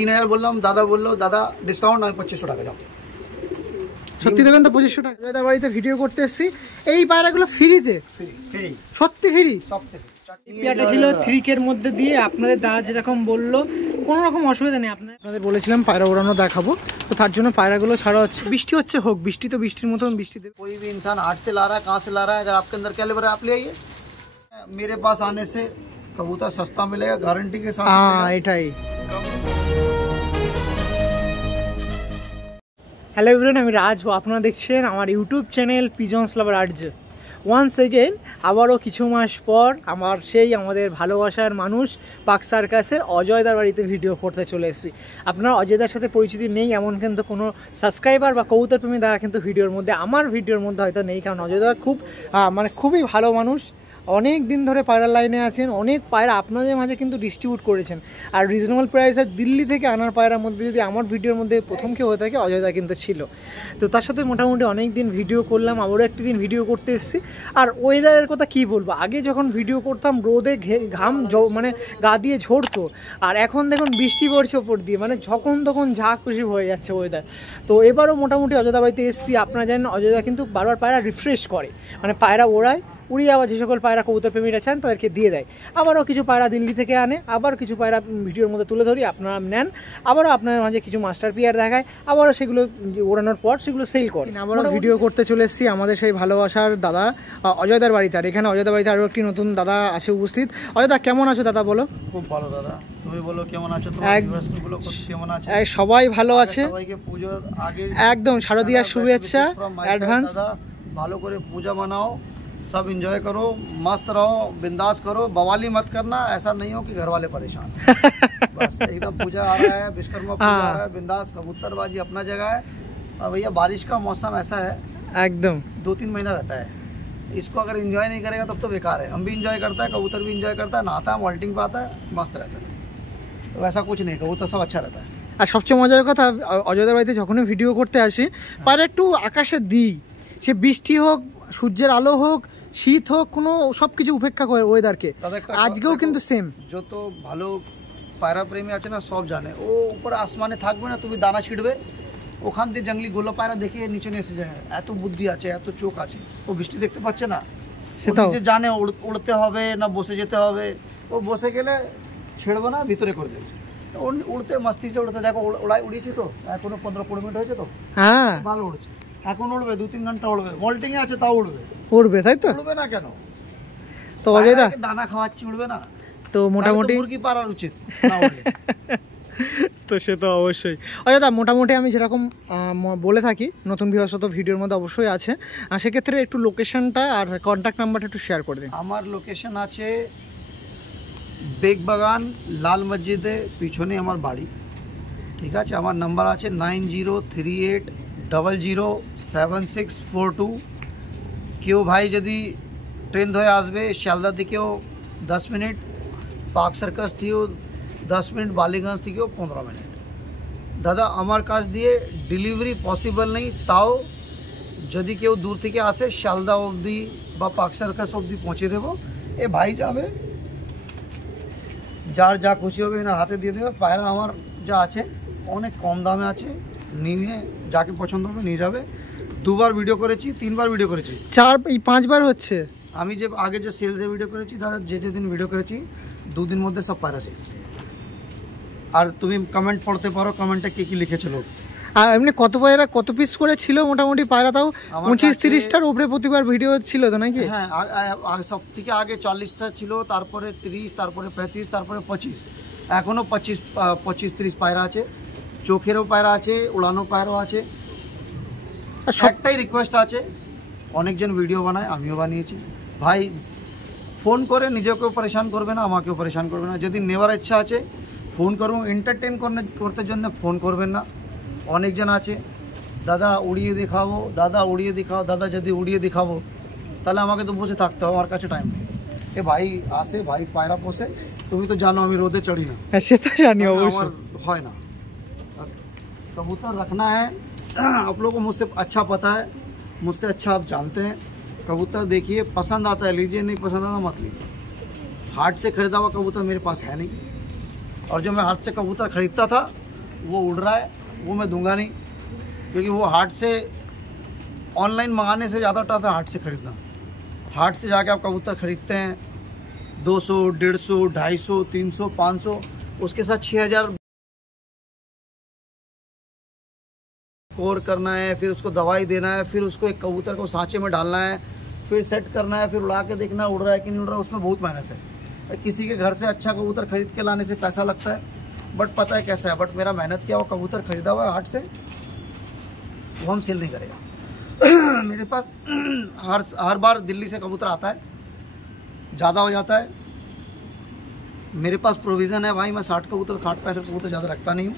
3000 বললাম, দাদা বললো দাদা ডিসকাউন্ট আমি 2500 টাকা যাও। সত্যি দেবেন তো 2500 টাকা? দাদা বাড়িতে ভিডিও করতে এসেছি, এই পায়রাগুলো ফ্রিতে? সত্যি ফ্রি? সব থেকে এটা ছিল 3K এর মধ্যে দিয়ে। আপনাদের দাদা যেরকম বললো কোনো রকম অসুবিধা নেই। আপনাদের বলেছিলাম পায়রা ওড়ানো দেখাবো, তো তার জন্য পায়রাগুলো ছাড়া হচ্ছে। বৃষ্টি হচ্ছে, হোক বৃষ্টি, তো বৃষ্টির মতন বৃষ্টি দেবে। कोई भी इंसान हाट से ला रहा है, कहाँ से ला रहा है, अगर आपके अंदर कैलिबर है आप ले आइए। मेरे पास आने से कबूतर सस्ता मिलेगा, गारंटी के साथ। हाँ এটাই। হ্যালো এভরিওয়ান, আমি রাজ, আপনারা দেখছেন আমার ইউটিউব চ্যানেল পিজনস লাভার আর্য। ওয়ান্স এগেন আবারও কিছু মাস পর আমাদের ভালোবাসার মানুষ পাক সার্কাসের অজয়দার বাড়িতে ভিডিও করতে চলে এসেছি। আপনারা অজয়দার সাথে পরিচিতি নেই এমন কিন্তু কোনো সাবস্ক্রাইবার বা কবুতর প্রেমী দ্বারা কিন্তু আমার ভিডিওর মধ্যে হয়তো নেই, কারণ অজয়দা খুবই ভালো মানুষ। অনেক দিন ধরে পায়রার লাইনে আছেন, অনেক পায়রা আপনাদের মাঝে কিন্তু ডিস্ট্রিবিউট করেছেন। আর রিজনেবল প্রাইসের দিল্লি থেকে আনার পায়রার মধ্যে যদি আমার ভিডিওর মধ্যে প্রথম কেউ হয়ে থাকে অজয়দা কিন্তু ছিল। তো তার সাথে মোটামুটি অনেক দিন ভিডিও করলাম, আবারও একটি দিন ভিডিও করতে এসেছি। আর ওয়েদারের কথা কী বলবো, আগে যখন ভিডিও করতাম রোদে ঘাম গা দিয়ে ঝরতো, আর এখন দেখুন বৃষ্টি পড়ছে ওপর দিয়ে, যখন তখন যা খুশি হয়ে যাচ্ছে ওয়েদার। তো এবারও মোটামুটি অজয়দা বাড়িতে এসেছি। আপনারা জানেন অজয়দা কিন্তু বারবার পায়রা রিফ্রেশ করে, পায়রা ওড়ায়, উড়িয়ে আবার যে সকল পায়রা কবুতর প্রেমীরা চান তাদেরকে দিয়ে দেয়। আবারও কিছু পায়রা দিল্লি থেকে আনে, আবার কিছু পায়রা ভিডিওর মধ্যে তুলে ধরি, আপনারা নেন। আবারও আপনার মাঝে কিছু মাস্টার পিয়ার দেখায়, আবারও সেগুলো ওড়ানোর পর সেগুলো সেল করে। আবারও ভিডিও করতে চলে এসেছি আমাদের সেই ভালোবাসার দাদা অজয়দার বাড়িতে। আর এখানে অজয়দার বাড়িতে আরও একটি নতুন দাদা আছে উপস্থিত। অজয়দা কেমন আছো দাদা বলো? খুব ভালো দাদা, তুমি বলো কেমন আছো? কেমন আছে? সবাই ভালো আছে। সবাইকে পুজোর আগে একদম শারদীয়ার শুভেচ্ছা অ্যাডভান্স। ভালো করে পূজা মানাও, सब एंजॉय करो, मस्त रहो, बिंदास करो, बवाली मत करना, ऐसा नहीं हो कि घर वाले परेशान। बस एकदम पूजा आ रहा है, विश्वकर्मा पूजा आ रहा है, बिंदास कबूतरबाजी अपना जगह है। और भैया बारिश का मौसम ऐसा है एकदम 2-3 महीना रहता है, इसको अगर एंजॉय नहीं करेगा तब तो बेकार है। हम भी एंजॉय करता है, कबूतर भी एंजॉय करता है, नहाता है, मॉल्टिंग पे आता है, मस्त रहता है। तो वैसा कुछ नहीं, कबूतर सब अच्छा रहता है। আর সবচেয়ে মজার কথা, অজয়দার বাড়িতে যখনই ভিডিও করতে আসি পারে একটু আকাশের দিক, সে বৃষ্টি হোক, সূর্যের আলো হোক, শীত হোক, কোনো সব কিছু উপেক্ষা করে ওয়েদারকে। আজকেও কিন্তু সেম। যত ভালো পায়রা প্রেমী আছে না সব জানে, ও উপরে আসমানে থাকবে না, তুমি দানা ছিড়বে, ওখান দিয়ে জঙ্গলি গোলা পায়রা দেখে নিচে এসে যায়। এত বুদ্ধি আছে, এত চোখ আছে, ও বৃষ্টি দেখতে পাচ্ছে না, সেটা যে জানে উড়তে হবে না বসে যেতে হবে। ও বসে গেলে ছেড়বে না, ভিতরে করে দেবে, উড়তে মস্তি সে উড়তে। দেখো উড়িয়েছি তো, এখনো 15-20 মিনিট হয়েছে তো, হ্যাঁ ভালো উড়ছে, এখন উড়বে, 2-3 ঘন্টা উড়বে, মল্টিং এ আছে তাও উড়বে, তাই তো? উড়বে না কেন? তো অজয়দা দানা খাওয়াচ্ছি, উড়বে না? তো মোটামুটি মুরগি পালার উচিত না উড়লে। তো সে তো অবশ্যই। অজয়দা মোটামুটি আমি যেরকম বলে থাকি নতুন ভিউয়ার্স তো ভিডিওর মধ্যে অবশ্যই আছে, আর সেক্ষেত্রে একটু লোকেশনটা আর কন্ট্যাক্ট নাম্বারটা একটু শেয়ার করে দিন। আমার লোকেশন আছে বেগবাগান, লাল মসজিদের পিছনে আমার বাড়ি, ঠিক আছে? আমার নাম্বার আছে 9038007642। কেউ ভাই যদি ট্রেন ধরে আসবে শিয়ালদা থেকেও 10 মিনিট, পার্ক সার্কাস থেকেও 10 মিনিট, বালিগঞ্জ থেকেও 15 মিনিট। দাদা আমার কাছ দিয়ে ডেলিভারি পসিবল নেই, তাও যদি কেউ দূর থেকে আসে শিয়ালদা অবধি বা পার্ক সার্কাস অবধি পৌঁছে দেবো। এ ভাই যাবে, যার যা খুশি হবে এনার হাতে দিয়ে দেবে। পায়রা আমার যা আছে অনেক কম দামে আছে, নিয়ে যাকে পছন্দ হবে নিয়ে যাবে। 2বার ভিডিও করেছি, 3বার ভিডিও করেছি, 5বার হচ্ছে। আমি যে আগে যে সেলসে ভিডিও করেছি দাদা, যেদিন ভিডিও করেছি 2 দিন মধ্যে সব পায়রা শেষ। আর তুমি কমেন্ট পড়তে পারো, কমেন্টে কি লিখেছে লোক। আর এমনি কত পায়রা কত পিস করে ছিল মোটামুটি পায়রা? তাও 25-30টার উপরে প্রতিবার ভিডিও ছিল তো নাকি? হ্যাঁ, সব থেকে আগে 40টা ছিল, তারপরে 30, তারপরে 35, তারপরে 25, এখনও 25-30 পায়রা আছে। চোখেরও পায়রা আছে, উড়ানো পায়রাও আছে। একটাই রিকোয়েস্ট আছে, অনেকজন ভিডিও বানায়, আমিও বানিয়েছি। ভাই ফোন করে নিজেকেও পরেশান করবে না, আমাকেও পরেশান করবে না। যদি নেওয়ার ইচ্ছা আছে ফোন করবো, এন্টারটেন করতে জন্য ফোন করবেন না। অনেকজন আছে দাদা উড়িয়ে দেখাবো, দাদা উড়িয়ে দেখাও, দাদা যদি উড়িয়ে দেখাবো তাহলে আমাকে তো বসে থাকতে হবে, আমার কাছে টাইম নেই। এ ভাই আসে, ভাই পায়রা পোষে, তুমি তো জানো আমি রোদে চড়ি না। সে তো জানি, অবশ্যই হয় না। कबूतर रखना है, आप लोगों को मुझसे अच्छा पता है, मुझसे अच्छा आप जानते हैं। कबूतर देखिए, पसंद आता है लीजिए, नहीं पसंद आता मत लीजिए। हाट से खरीदा हुआ कबूतर मेरे पास है नहीं, और जब मैं हाट से कबूतर खरीदता था वो उड़ रहा है वो मैं दूंगा नहीं, क्योंकि वो हाट से ऑनलाइन मंगाने से ज़्यादा टफ है हाट से ख़रीदना। हाट से जाके आप कबूतर ख़रीदते हैं 200, 150, 250, 300, 500, उसके साथ 6000 कोर करना है, फिर उसको दवाई देना है, फिर उसको एक कबूतर को सांचे में डालना है, फिर सेट करना है, फिर उड़ा के देखना उड़ रहा है कि नहीं उड़ रहा है। उसमें बहुत मेहनत है। किसी के घर से अच्छा कबूतर खरीद के लाने से पैसा लगता है, बट पता है कैसा है, बट मेरा मेहनत किया वो कबूतर खरीदा हुआ है हाट से, वो हम सेल नहीं करेगा। मेरे पास हर बार दिल्ली से कबूतर आता है, ज़्यादा हो जाता है, मेरे पास प्रोविज़न है भाई। मैं 60 कबूतर 60-65 कबूतर ज़्यादा रखता नहीं हूँ।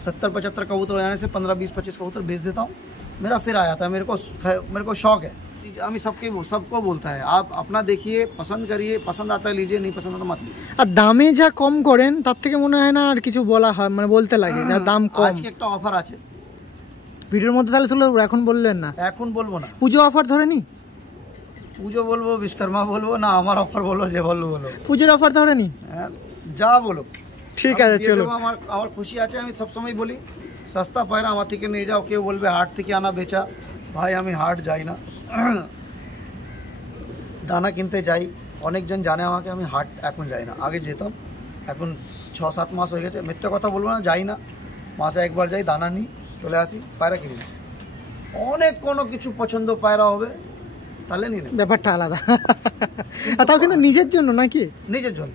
70-75 कबूतर हो जाने से 15-20-25 कबूतर बेच देता हूँ, मेरा फिर आ जाता है। मेरे को शौक है। আমি सबको बोलता है आप अपना देखिए, पसंद करिए, पसंद आता है लीजिए, नहीं पसंद आता मत लीजिए। আর দামে যা কম করেন তার থেকে মনে হয় না আর কিছু বলা হয়, মানে বলতে লাগে যা দাম কম। আজকে একটা অফার আছে ভিডিওর মধ্যে, তাহলে চলো এখন বললেন না, এখন বলবো না। পুজো অফার ধরে নি, পুজো বলবো, বিশ্বকর্মা বলবো না, আমার অফার বলো, যে বলবো বলো, পুজোর অফার ধরে নি, যা বলো ঠিক আছে চলো। আমার খুশি আছে, আমি সবসময় বলি সস্তা পায়রা আমার থেকে নিয়ে যাও। কেউ বলবে হাট থেকে আনা বেচা, ভাই আমি হাট যাই না, দানা কিনতে যাই। অনেকজন জানে আমাকে, আমি হাট এখন যাই না, আগে যেতাম, এখন 6-7 মাস হয়ে গেছে, মিথ্যে কথা বলবো না, যাই না। মাসে একবার যাই, দানা নিই, চলে আসি, পায়রা কিনি। অনেক কোনো কিছু পছন্দ পায়রা হবে তাহলে নিয়ে নেব, ব্যাপারটা আলাদা। আর তাও কিন্তু নিজের জন্য নাকি? নিজের জন্য।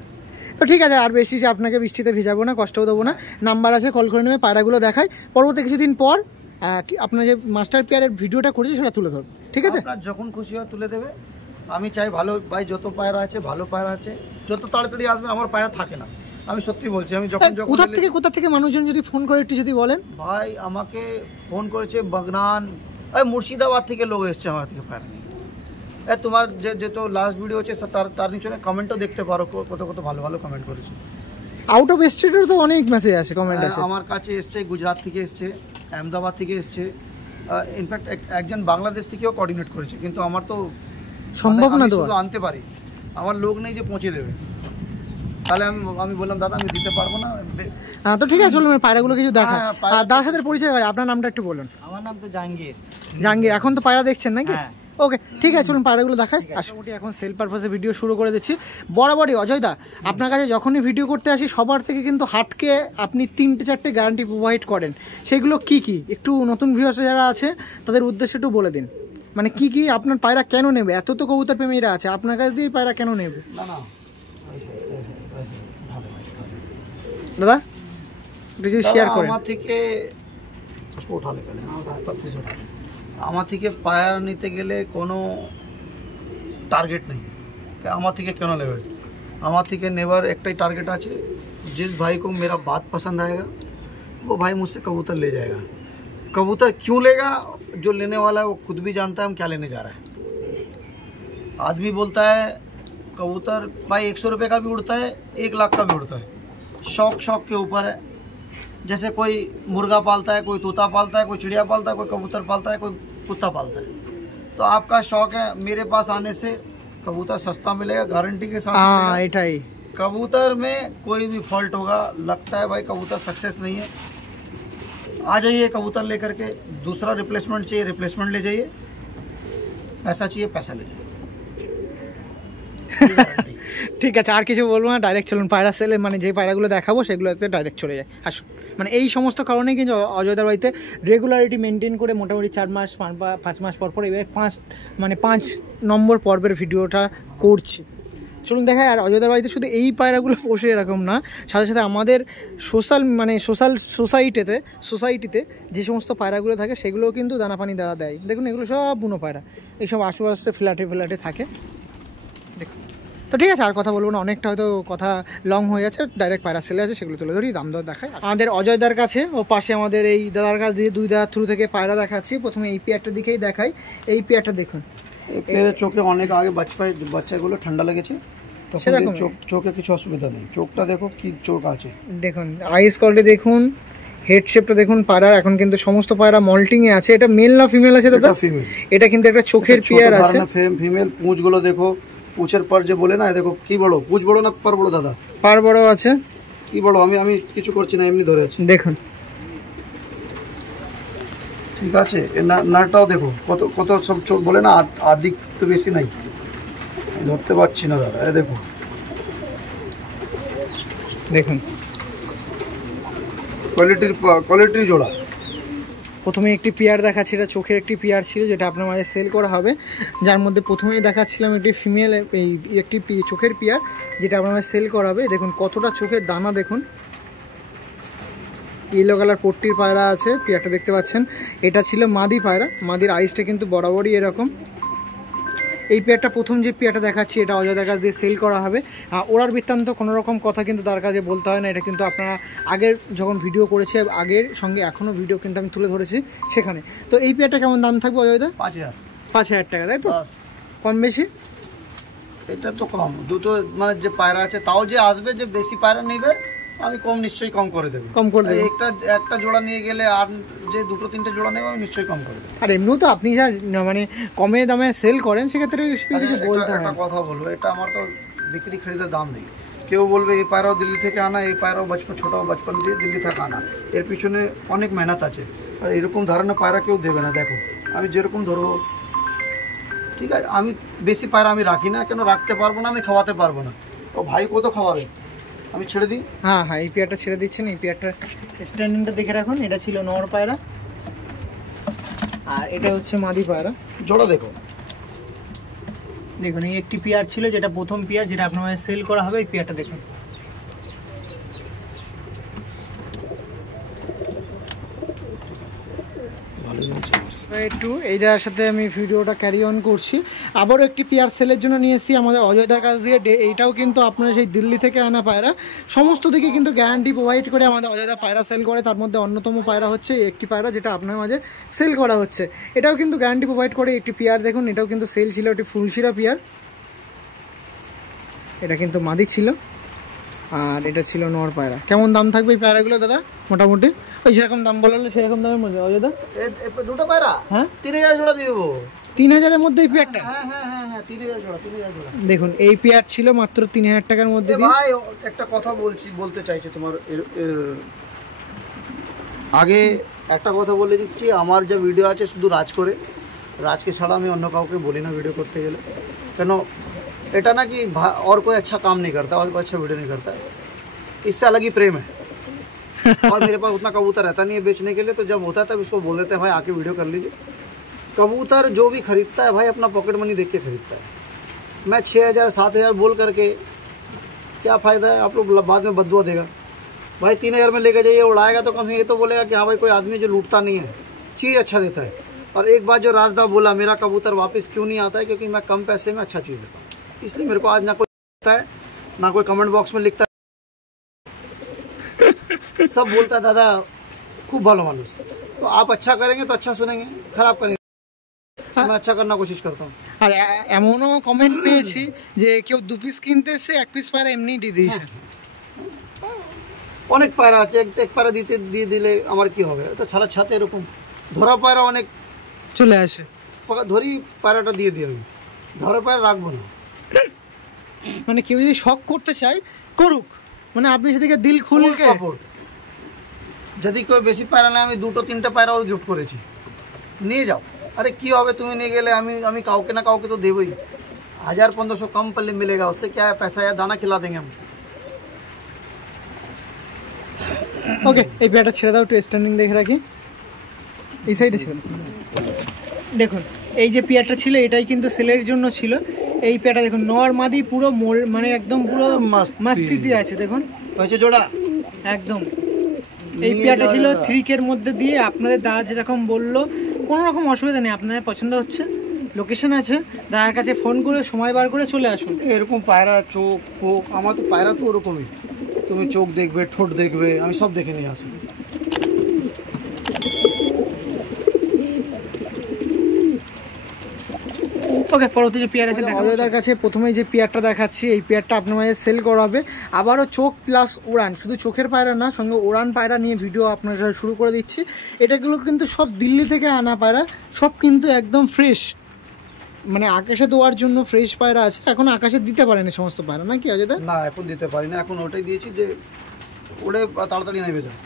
তো ঠিক আছে, আর বেশি আপনাকে বৃষ্টিতে ভিজাবো না, কষ্টও দেবো না। নাম্বার আছে, কল করে নেবে, পায়রাগুলো দেখাই, পরবর্তী কিছুদিন পর আপনার যে মাস্টার পেয়ারের ভিডিওটা করেছি সেটা তুলে ধরবো, ঠিক আছে? আপনার যখন খুশি হয় তুলে দেবে। আমি চাই ভালো, ভাই যত পায়রা আছে ভালো পায়রা আছে, যত তাড়াতাড়ি আসবে। আমার পায়রা থাকে না, আমি সত্যি বলছি। আমি যখন কোথা থেকে মানুষজন যদি ফোন করে একটু যদি বলেন। ভাই আমাকে ফোন করেছে বাগনান, মুর্শিদাবাদ থেকে লোক এসছে আমার থেকে পায়রা নিয়ে। তোমার যে তো লাস্ট ভিডিও হচ্ছে তার নিচে কমেন্টও দেখতে পারো, কত ভালো ভালো কমেন্ট করেছে। আউট অফ স্টেটের তো অনেক মেসেজ আছে, কমেন্ট আছে। আমার কাছে এসছে, গুজরাট থেকে এসছে, আহমেদাবাদ থেকে এসছে, ইনফ্যাক্ট একজন বাংলাদেশ থেকেও কোঅর্ডিনেট করেছে, কিন্তু আমার তো সম্ভব না, শুধু আনতে পারি, আমার লোক নেই যে পৌঁছে দেবে। তাহলে আমি বললাম দাদা আমি দিতে পারবো না। হ্যাঁ তো ঠিক আছে, চলুন পায়রাগুলো কিছু দেখা। আর দাদার সাথে পরিচয় করে, আপনার নামটা একটু বলুন। আমার নাম তো জাহাঙ্গীর। জাহাঙ্গীর, এখন তো পায়রা দেখছেন নাকি? ওকে ঠিক আছে, চলুন পায়রাগুলো দেখাই। মোটামুটি এখন সেল পারপাসে ভিডিও শুরু করে দিচ্ছি। বরাবরই অজয়দা, আপনার কাছে যখনই ভিডিও করতে আসি সবার থেকে কিন্তু হাটকে আপনি 3-4টে গ্যারান্টি প্রোভাইড করেন, সেগুলো কি কি একটু নতুন ভিউয়ার্স যারা আছে তাদের উদ্দেশ্যে একটু বলে দিন। মানে কি কি আপনার পায়রা কেন নেবে? এত তো কবুতর প্রেমীরা আছে, আপনার কাছ দিয়েই পায়রা কেন নেবে? না না দাদা যদি শেয়ার করেন। আমার থেকে পায়রা নিতে গেলে কোনো টার্গেট নেই, আমার থেকে কেন নেবে? আমার থেকে নেবার একটাই टारगेट আছে, जिस भाई को मेरा बात पसंद आएगा वो भाई मुझसे कबूतर ले जाएगा। कबूतर क्यों लेगा? जो लेने वाला है वो खुद भी जानता है हम क्या लेने जा रहा है। आदमी बोलता है कबूतर भाई 100 रुपये का भी उड़ता है, 1 लाख का भी उड़ता है, शौक के ऊपर है। जैसे कोई मुर्गा पालता है, कोई तोता पालता है, कोई चिड़िया पालता है, कोई कबूतर पालता है, कोई कुत्ता पालता है। तो आपका शौक है, मेरे पास आने से कबूतर सस्ता मिलेगा, गारंटी के साथ मिलेगा। कबूतर में कोई भी फॉल्ट होगा, लगता है भाई कबूतर सक्सेस नहीं है, आ जाइए कबूतर लेकर के। दूसरा रिप्लेसमेंट चाहिए, रिप्लेसमेंट ले जाइए, पैसा चाहिए, पैसा ले जाइए। ঠিক আছে, আর কিছু বলবো না, ডাইরেক্ট চলুন পায়রা সেলে, মানে যে পায়রাগুলো দেখাবো সেগুলোতে ডাইরেক্ট চলে যায়। আসুন, মানে এই সমস্ত কারণেই কিন্তু অজয়দার বাড়িতে রেগুলারিটি মেনটেন করে মোটামুটি 4 মাস 5 মাস পর এবার 5 নম্বর পর্বের ভিডিওটা করছি। চলুন দেখায়। আর অজয়দার বাড়িতে শুধু এই পায়রাগুলো পোষে এরকম না, সাথে সাথে আমাদের সোশ্যাল সোসাইটিতে যে সমস্ত পায়রাগুলো থাকে সেগুলোও কিন্তু দানা পানি দাদা দেয়। দেখুন এগুলো সব বুনো পায়রা, এইসব আশেপাশে ফ্ল্যাটে থাকে। দেখুন তো ঠিক আছে, আর কথা বলবো না, অনেকটা হয়তো কথা লং হয়ে যাচ্ছে। ডাইরেক্ট পায়রা সেলে আছে, সেগুলো তুলে ধরি, দাম দর দেখাই। আমাদের অজয়দার কাছে ও পাশে আমাদের এই দাদার কাছ দিয়ে 2 দাদার থ্রু থেকে পায়রা দেখাচ্ছি। প্রথমে এই পেয়ারটার দিকেই দেখাই। এই পেয়ারটা দেখুন, পেয়ারের চোখে অনেক আগে বাচ্চাগুলো ঠান্ডা লেগেছে, তখন চোখে কিছু অসুবিধা নেই। চোখটা দেখো কি চোখ আছে, দেখুন আইস কোয়ালিটি দেখুন, হেড শেপটা দেখুন পায়রার। এখন কিন্তু সমস্ত পায়রা মল্টিং এ আছে। এটা মেল না ফিমেল আছে দাদা? ফিমেল। এটা কিন্তু একটা চোখের পেয়ার আছে, ফিমেল। পুঁছগুলো দেখো, পুঁছের পর যে বলে না, দেখো কি বড় পুঁছ, বড় না পার বড় দাদা? পার বড় আছে, কি বড়। আমি কিছু করছি না, এমনি ধরে আছি। দেখুন ঠিক আছে, নাটাও দেখো কত কত সব চোখ বলে না, আদিক তো বেশি নাই, ধরতে পারছি না দাদা। এ দেখো দেখুন কোয়ালিটির জোড়া। প্রথমে একটি পেয়ার দেখাচ্ছি, এটা চোখের একটি পেয়ার ছিল যেটা আপনার মাঝে সেল করা হবে, যার মধ্যে প্রথমেই দেখাচ্ছিলাম একটি ফিমেল এই একটি চোখের পেয়ার যেটা আপনার মাঝে সেল করা হবে। দেখুন কতটা চোখের দানা, দেখুন ইয়েলো কালার পট্টির পায়রা আছে, পেয়ারটা দেখতে পাচ্ছেন। এটা ছিল মাদি পায়রা, মাদির আইসটা কিন্তু বরাবরই এরকম। এই পেয়ারটা প্রথম যে পেয়ারটা দেখাচ্ছি এটা অজয়দার কাছ দিয়ে সেল করা হবে। ওরার বৃত্তান্ত কোনো রকম কথা কিন্তু তার কাছে বলতে হয় না, এটা কিন্তু আপনারা আগের যখন ভিডিও করেছে আগের সঙ্গে এখনও ভিডিও কিন্তু আমি তুলে ধরেছি সেখানে। তো এই পেয়ারটা কেমন দাম থাকবে অজয়দা? 5,000 টাকা, তাই তো? কম বেশি? এটা তো কম, দুটো মানে যে পায়রা আছে তাও যে আসবে, যে বেশি পায়রা নেবে আমি কম নিশ্চয়ই কম করে দেবো। কম করে দেবো, একটা জোড়া নিয়ে গেলে আর যে দুটো তিনটে জোড়া নেবে আমি নিশ্চয়ই কম করে দেবো। আর এমনিও তো আপনি যা মানে কমে দামে সেল করেন সেক্ষেত্রে কিছু বলতে হয়। একটা কথা বলবো, এটা আমার তো বিক্রি খরিদের দাম নেই। কেউ বলবে এই পায়রাও দিল্লি থেকে আনা, এই পায়রাও বচপন ছোটো বচপন দিয়ে দিল্লি থেকে আনা, এর পিছনে অনেক মেহনত আছে। আর এরকম ধরনের পায়রা কেউ দেবে না। দেখো আমি যেরকম ধরবো, ঠিক আছে, আমি বেশি পায়রা আমি রাখি না, কেন রাখতে পারবো না, আমি খাওয়াতে পারবো না। ও ভাই কত খাওয়াবে, আমি ছেড়ে দিই। হ্যাঁ হ্যাঁ, এই পেয়ারটা ছেড়ে দিচ্ছেন। এই পেয়ারটা স্ট্যান্ডিংটা দেখে রাখুন, এটা ছিল নর পায়রা আর এটা হচ্ছে মাদি পায়রা। জোড়া দেখো, দেখুন এই একটি পেয়ার ছিল যেটা প্রথম পেয়ার যেটা আপনার সেল করা হবে। এই পেয়ারটা দেখুন, একটু এই জায়গার সাথে আমি ভিডিওটা ক্যারি অন করছি। আবারও একটি পেয়ার সেলের জন্য নিয়ে এসেছি আমাদের অজয়দার কাছ দিয়ে। এইটাও কিন্তু আপনারা সেই দিল্লি থেকে আনা পায়রা, সমস্ত দিকে কিন্তু গ্যারান্টি প্রোভাইড করে আমাদের অজয়দা পায়রা সেল করে। তার মধ্যে অন্যতম পায়রা হচ্ছে একটি পায়রা যেটা আপনার মাঝে সেল করা হচ্ছে, এটাও কিন্তু গ্যারান্টি প্রোভাইড করে। একটি পেয়ার দেখুন, এটাও কিন্তু সেল ছিল, একটি ফুলশিরা পেয়ার, এটা কিন্তু মাদি ছিল আর এটা ছিল নর পায়রা। কেমন দাম থাকবে এই পায়রাগুলো দাদা? মোটামুটি ওই যেরকম দাম বলা হলো সেরকম দামের মধ্যে অজয়দা? দুটো পায়রা হ্যাঁ 3,000 জোড়া দিয়ে দেবো। 3,000-এর মধ্যে এই পেয়ারটা? হ্যাঁ হ্যাঁ হ্যাঁ হ্যাঁ 3,000 জোড়া, 3,000 জোড়া। দেখুন এই পেয়ার ছিল মাত্র 3,000 টাকার মধ্যে। ভাই একটা কথা বলতে চাইছি তোমার আগে, একটা কথা বলে দিচ্ছি, আমার যা ভিডিও আছে শুধু রাজকে ছাড়া আমি অন্য কাউকে বলি না ভিডিও করতে গেলে। কেন এটা ना कि और कोई अच्छा काम नहीं करता और कोई अच्छा वीडियो नहीं करता, इससे अलग ही प्रेम है। और मेरे पास उतना कबूतर रहता नहीं है बेचने के लिए, तो जब होता है तब इसको बोल देते हैं भाई आके वीडियो कर लीजिए। कबूतर जो भी खरीदता है भाई अपना पॉकेट मनी देख के खरीदता है। मैं 6,000 7,000 बोल करके क्या फ़ायदा है, आप लोग बाद में बदुआ देगा। भाई 3,000 में लेके जाइए, उड़ाएगा तो कम से ये तो बोलेगा कि हाँ भाई कोई आदमी जो लूटता नहीं है, चीज़ अच्छा देता है। और एक बात जो राजदा बोला, मेरा कबूतर वापस क्यों नहीं आता है, क्योंकि मैं कम पैसे में अच्छा चीज़ देता हूँ। इसलिए मेरे को आज ना कोई लिखता है ना कोई कमेंट बॉक्स में लिखता है, सब बोलता है दादा खूब ভালো মানুষ। तो आप अच्छा करेंगे तो अच्छा सुनेंगे, खराब करेंगे मैं अच्छा करना कोशिश करता हूँ। আর এমনও কমেন্ট পেয়েছি যে কেউ 2 পিস কিনতে এসে 1 পিস পায়রা এমনি দিয়ে দিয়েছে। অনেক পায়রা আছে, এক পায়রা দিয়ে দিলে আমার কি হবে, তো ছাড়া ছাতে এরকম ধরা পায়রা অনেক চলে আসে, ধরি পায়রাটা দিয়ে দিই, আমি ধরা পায়রা রাখবো না। মানে কেউ যদি শখ করতে চায় করুক, মানে আপনি সেদিকে দিল খুলে সাপোর্ট। যদি কেউ বেশি পায়রা না, আমি 2-3টা পায়রাও গিফট করেছি, নিয়ে যাও। আরে কি হবে তুমি নিয়ে গেলে, আমি কাউকে না কাউকে তো দেবই। 1,000-1,500 कम पल्ले मिलेगा, उससे क्या है, पैसा या दाना खिला देंगे हम। ওকে এই পেয়ারটা ছেড়ে দাও, একটু স্ট্যান্ডিং দেখে রাখি, এই সাইডে ছিল। দেখুন এই যে পেয়ারটা ছিল এটাই কিন্তু সেলের জন্য ছিল। এই পেয়ারটা দেখুন নর মাদি পুরো মানে একদম পুরো মাস্তিতে আছে, দেখুন হয়েছে জোড়া একদম। এই পেয়ারটা ছিল 3K-র মধ্যে দিয়ে, আপনাদের দাদা যেরকম বললো কোনো রকম অসুবিধা নেই, আপনাদের পছন্দ হচ্ছে লোকেশন আছে, দাদার কাছে ফোন করে সময় বার করে চলে আসুন। এরকম পায়রা চোখ ফোক, আমার তো পায়রা তো ওরকমই, তুমি চোখ দেখবে, ঠোঁট দেখবে, আমি সব দেখে নিয়ে আসি। ওকে পরবর্তী যে পেয়ার আছে অজয়দার কাছে, প্রথমেই যে পেয়ারটা দেখাচ্ছি এই পেয়ারটা আপনার মাঝে সেল করা হবে। আবারও চোখ প্লাস উড়ান, শুধু চোখের পায়রা না, সঙ্গে উড়ান পায়রা নিয়ে ভিডিও আপনার সাথে শুরু করে দিচ্ছি। এটাগুলো কিন্তু সব দিল্লি থেকে আনা পায়রা, সব কিন্তু একদম ফ্রেশ, মানে আকাশে দেওয়ার জন্য ফ্রেশ পায়রা আছে। এখন আকাশে দিতে পারেন এই সমস্ত পায়রা নাকি অজয়দা? না এখন দিতে পারি না, এখন ওটাই দিয়েছি যে ওড়ে তাড়াতাড়ি নেমে যায়।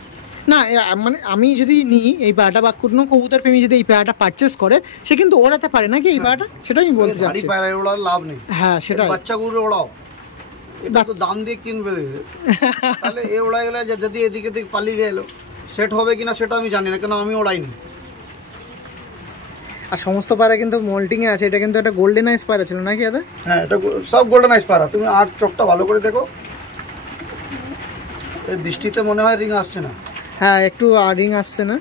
না মানে আমি যদি নিই এই পায়রাটা বা কোনো কবুতর প্রেমী যদি এই পায়রাটা পারচেস করে সে কিন্তু ওড়াতে পারে নাকি এই পায়রাটা, সেটাই আমি বলতে চাচ্ছি। পায়রা ওড়ার লাভ নেই। হ্যাঁ সেটাই, বাচ্চাগুলো ওড়াও, এটা তো দাম দিয়ে কিনবে, তাহলে এ ওড়া গেলে যদি এদিকে দিকে পালিয়ে গেল সেট হবে কিনা সেটা আমি জানি না, কেন আমি ওড়াইনি। আর সমস্ত পায়রা কিন্তু মোল্টিংয়ে আছে, এটা কিন্তু একটা গোল্ডেন আইস পায়রা ছিল নাকি দাদা? হ্যাঁ এটা সব গোল্ডেন আইস পায়রা। তুমি আঁখ চোখটা ভালো করে দেখো, এই বৃষ্টিতে মনে হয় রিং আসছে না। হ্যাঁ একটু রিং আসছে না,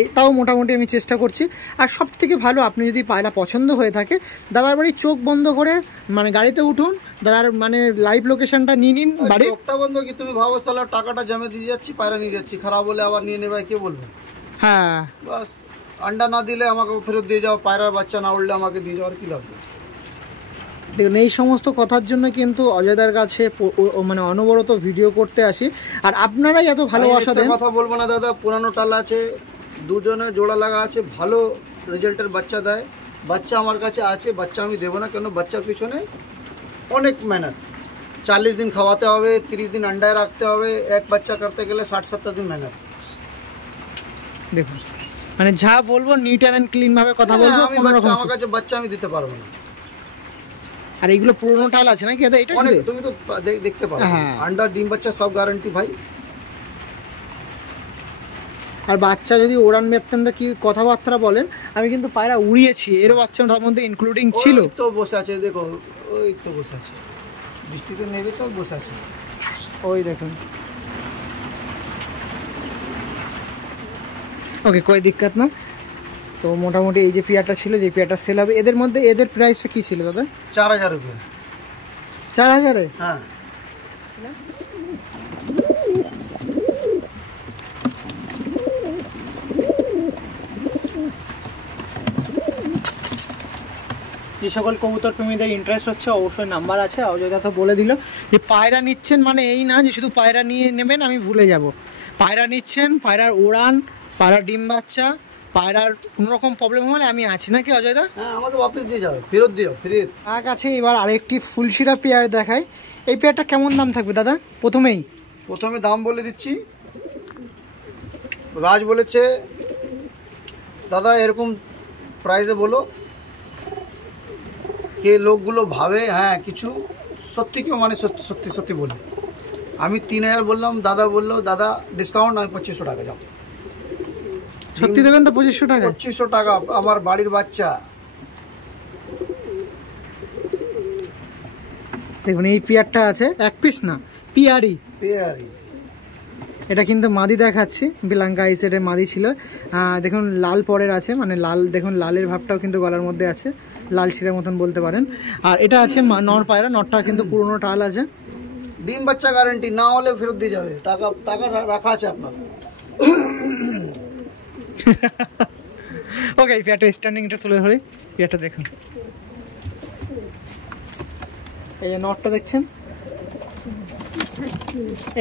এইটাও মোটামুটি আমি চেষ্টা করছি। আর সব থেকে ভালো, আপনি যদি পায়রা পছন্দ হয়ে থাকে দাদার বাড়ি চোখ বন্ধ করে মানে গাড়িতে উঠুন, দাদার মানে লাইভ লোকেশনটা নিয়ে নিন বাড়ি। চোখটা বন্ধ কি তুমি ভাবো তাহলে টাকাটা জমে দিয়ে যাচ্ছি, পায়রা নিয়ে যাচ্ছি, খারাপ হলে আবার নিয়ে নেবে কে বলবে? হ্যাঁ বাস আন্ডা না দিলে আমাকে ফেরত দিয়ে যাও, পায়রার বাচ্চা না উঠলে আমাকে দিয়ে যাও, আর কি লাগবে? দেখুন এই সমস্ত কথার জন্য কিন্তু অজয়দার কাছে মানে অনবরত ভিডিও করতে আসি, আর আপনারাই এত ভালোবাসা দেন। কথা বলবো না দাদা, পুরানো টাল আছে, দুজনে জোড়া লাগা আছে, ভালো রেজাল্টের বাচ্চা দেয়। বাচ্চা আমার কাছে আছে, বাচ্চা আমি দেবো না কেন? বাচ্চার পিছনে অনেক মেহনত, 40 দিন খাওয়াতে হবে, 30 দিন আন্ডায় রাখতে হবে, এক বাচ্চা করতে গেলে 60-70 দিন মেহনত। দেখুন মানে যা বলবো নিট অ্যান্ড ক্লিন ভাবে কথা বলবো, আমার কাছে বাচ্চা আমি দিতে পারবো না। আর এইগুলো পুরোনো টাল আছে নাকি দাদা? এটা তুমি তো দেখতে পারো, আন্ডা ডিম বাচ্চা সব গ্যারান্টি ভাই। আর বাচ্চা যদি ওড়ান বেত্তেন কি কথাবার্তা বলেন, আমি কিন্তু পায়রা উড়িয়েছি, এরও বাচ্চা তার মধ্যে ইনক্লুডিং ছিল। তো বসে আছে দেখো, ওই তো বসে আছে, বৃষ্টিতে নেবে সব বসে আছে, ওই দেখুন। ওকে কোই দিক্কত না। তো মোটামুটি এই যে পেয়ারটা ছিল, যে পেয়ারটা সেল হবে, এদের মধ্যে এদের প্রাইসটা কি ছিল দাদা? 4000 রুপিয়া। 4000? হ্যাঁ যে সকল কবুতর প্রেমীদের ইন্টারেস্ট হচ্ছে অবশ্যই নাম্বার আছে, অজয়দা তো বলে দিল যে পায়রা নিচ্ছেন মানে এই না যে শুধু পায়রা নিয়ে নেবেন আমি ভুলে যাব। পায়রা নিচ্ছেন, পায়রার উড়ান, পায়রার ডিম বাচ্চা, পায়রার কোনো রকম প্রবলেম হলে আমি আছি নাকি অজয়দা? হ্যাঁ আমাকে ওয়াপস দিয়ে যাও, ফেরত দিও ফেরত। আমার কাছে এবার আরেকটি ফুলশিরা পেয়ার দেখায়। এই পেয়ারটা কেমন দাম থাকবে দাদা? প্রথমে দাম বলে দিচ্ছি। রাজ বলেছে দাদা এরকম প্রাইসে বলো, কে লোকগুলো ভাবে হ্যাঁ কিছু সত্যি কেউ মানে সত্যি সত্যি বলি। আমি 3000 বললাম, দাদা বললো দাদা ডিসকাউন্ট, আমি 2500 টাকা। যাও সত্যি দেবেন তো? 2500 টাকা? 2500 টাকা আমার বাড়ির বাচ্চা। দেখুন এই পেয়ারটা আছে, এক পিস না পিয়ারি। এটা কিন্তু মাদি দেখাচ্ছি, বিলাঙ্কা আইসেটের মাদি ছিল। দেখুন লাল পরের আছে, মানে লাল, দেখুন লালের ভাবটাও কিন্তু গলার মধ্যে আছে, লাল শিরার মতন বলতে পারেন। আর এটা আছে নর পায়রা, নরটা কিন্তু পুরোনো টাল আছে, ডিম বাচ্চা গ্যারান্টি, না হলে ফেরত দিয়ে যাবে। টাকা রাখা আছে আপনার। ওকে এই পেয়ারটা স্ট্যান্ডিংটা তুলে ধরি। পেয়ারটা দেখুন, এই যে নটটা দেখছেন,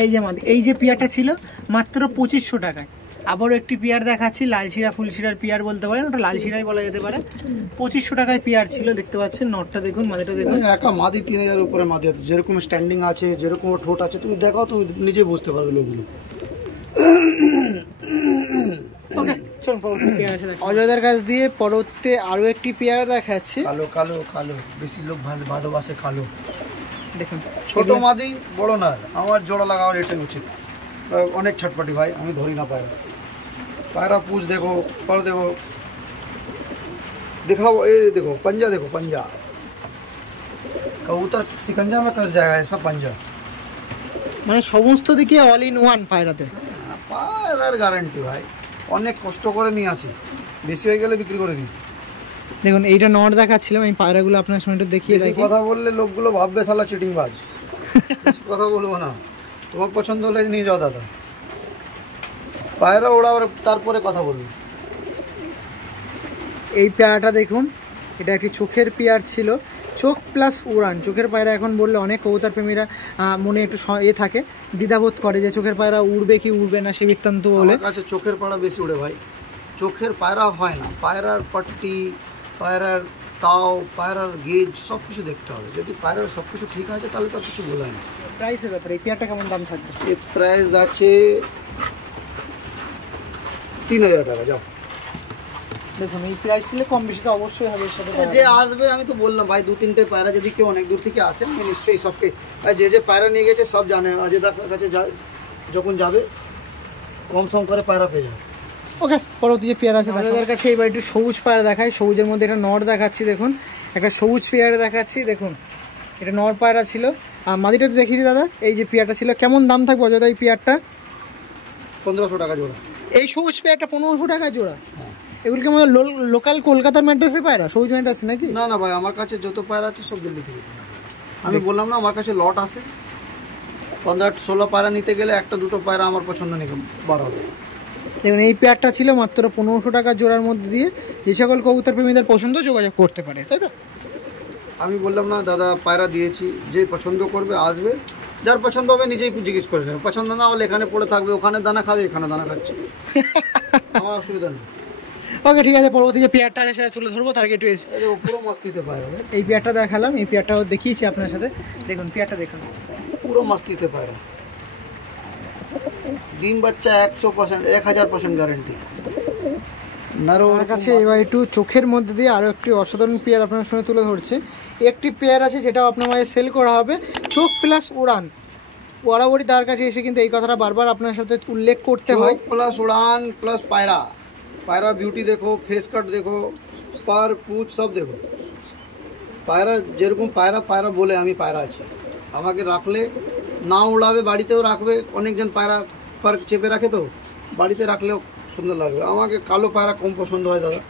এই যে মাদি, এই যে পেয়ারটা ছিল মাত্র 2500 টাকায়। আবারও একটি পেয়ার দেখাচ্ছি, লালশিরা ফুলশিরার পেয়ার বলতে পারেন, ওটা লালশিরাই বলা যেতে পারে। 2500 টাকায় পেয়ার ছিল, দেখতে পাচ্ছেন। নটটা দেখুন, মাদিটা দেখুন। একা মাদি 3000 উপরে মাদি আছে, যেরকম স্ট্যান্ডিং আছে, যেরকম ঠোঁট আছে, তুমি দেখাও, তুমি নিজে বুঝতে পারবে লোকগুলো। অজয়দার কাছ দিয়ে পরবর্তী আরো একটি পেয়ার দেখাচ্ছি, কালো কালো কালো, বেশি লোক ভালোবাসে কালো। দেখুন ছোট মাদি বড় না, আমার জোড়া লাগাবার এটাই উচিত। অনেক ছটপটি ভাই, আমি ধরি না পায়রা पूछ देखो, पर देखो, दिखाओ, ये देखो पंजा, देखो पंजा, कबूतर सिकंजा में कस जाएगा ऐसा पंजा। মানে সমস্ত দিকে অল ইন ওয়ান পায়রাতে। পায়রার গ্যারান্টি ভাই, অনেক কষ্ট করে নিয়ে আসি, বেশি হয়ে গেলে বিক্রি করে দিই। দেখুন এইটা নট দেখাচ্ছিলাম, আমি পায়রাগুলো আপনার সামনে একটু দেখিয়ে রাখি। কথা বললে লোকগুলো ভাববে শালা চিটিংবাজ। কথা বলবো না, তোমার পছন্দ হলে নিয়ে যাও দাদা, পায়রা ওড়াও, তারপরে কথা বলবো। এই পেয়ারাটা দেখুন, এটা একটি চোখের পেয়ার ছিল, চোখ প্লাস উড়ান। চোখের পায়রা এখন বললে অনেক কবুতর প্রেমীরা মনে একটু থাকে, দ্বিধাবোধ করে যে চোখের পায়রা উড়বে কি উড়বে না, সে বৃত্তান্ত বলে। আমার কাছে চোখের পায়রা বেশি উড়ে ভাই, চোখের পায়রা হয় না। পায়রার পট্টি, পায়রার তাও, পায়রার গেজ সব কিছু দেখতে হবে। যদি পায়রার সব কিছু ঠিক আছে তাহলে তো কিছু বোঝায় না। প্রাইসের ব্যাপারে এই পেয়ারটা কেমন দাম থাকবে? এর প্রাইস আছে 3000 টাকা যাও। দেখুন এই প্রাইস ছিল, কম বেশি তো অবশ্যই হবে। এর সাথে যে আসবে আমি তো বললাম ভাই 2-3টে পায়রা যদি কেউ অনেক দূর থেকে আসে আমি নিশ্চয়ই সবকে, যে পায়রা নিয়ে গেছে সব জানে, অজয়দার কাছে যখন যাবে কম সম করে পায়রা পেয়ে যাবে। ওকে, পরবর্তী যে পেয়ারা আছে অজয়দার কাছে এবার একটু সবুজ পায়রা দেখায়। সবুজের মধ্যে একটা নর দেখাচ্ছি, দেখুন একটা সবুজ পেয়ারা দেখাচ্ছি। দেখুন এটা নর পায়রা ছিল। আর মাদিটা দেখিয়ে দিই দাদা, এই যে পেয়ারটা ছিল, কেমন দাম থাকবে অজয়দা এই পেয়ারটা? 1500 টাকা জোড়া। এই সবুজ পেয়ারটা 1500 টাকা জোড়া? এগুলো কি আমাদের লোকাল কলকাতার ম্যাড্রেসে পায়রা, সবুজ ম্যাড্রেস নাকি? না না ভাই, আমার কাছে যত পায়রা আছে সব দিল্লি থেকে। আমি বললাম না আমার কাছে লট আছে, 15-16 পায়রা নিতে গেলে একটা দুটো পায়রা আমার পছন্দ নেই বার হবে। দেখুন এই পেয়ারটা ছিল মাত্র 1500 টাকা জোড়ার মধ্যে দিয়ে যে সকল কবুতর প্রেমীদের পছন্দ যোগাযোগ করতে পারে, তাই তো? আমি বললাম না দাদা পায়রা দিয়েছি, যে পছন্দ করবে আসবে, যার পছন্দ হবে নিজেই জিজ্ঞেস করে নেবে, পছন্দ না হলে এখানে পড়ে থাকবে, ওখানে দানা খাবে এখানে দানা খাচ্ছে, আমার অসুবিধা নেই। ওকে ঠিক আছে, পরবর্তী যে পেয়ারটা আছে সেটা তুলে ধরবো, তার আগে একটু পুরো মাস্তিতে পায়রা। এই পেয়ারটা দেখালাম, এই পেয়ারটাও দেখিয়েছি আপনার সাথে। দেখুন পেয়ারটা দেখুন, পুরো মাস্তিতে পায়রা, ডিম বাচ্চা 100%, 1000% গ্যারেন্টি। আমার কাছে এবার একটু চোখের মধ্যে দিয়ে আরও একটি অসাধারণ পেয়ার আপনার সঙ্গে তুলে ধরছে। একটি পেয়ার আছে যেটাও আপনার মাঝে সেল করা হবে, চোখ প্লাস উড়ান। বরাবরই তার কাছে এসে কিন্তু এই কথাটা বারবার আপনার সাথে উল্লেখ করতে হয়, প্লাস উড়ান প্লাস পায়রা। পায়রা বিউটি দেখো, ফেস কাট দেখো, পার পুছ সব দেখো। পায়রা যেরকম পায়রা বলে আমি পায়রা আছি, আমাকে রাখলে না উড়াবে, বাড়িতেও রাখবে। অনেকজন পায়রা পার চেপে রাখে, তো বাড়িতে রাখলেও সুন্দর লাগবে। আমাকে কালো পায়রা কম পছন্দ হয় দাদা,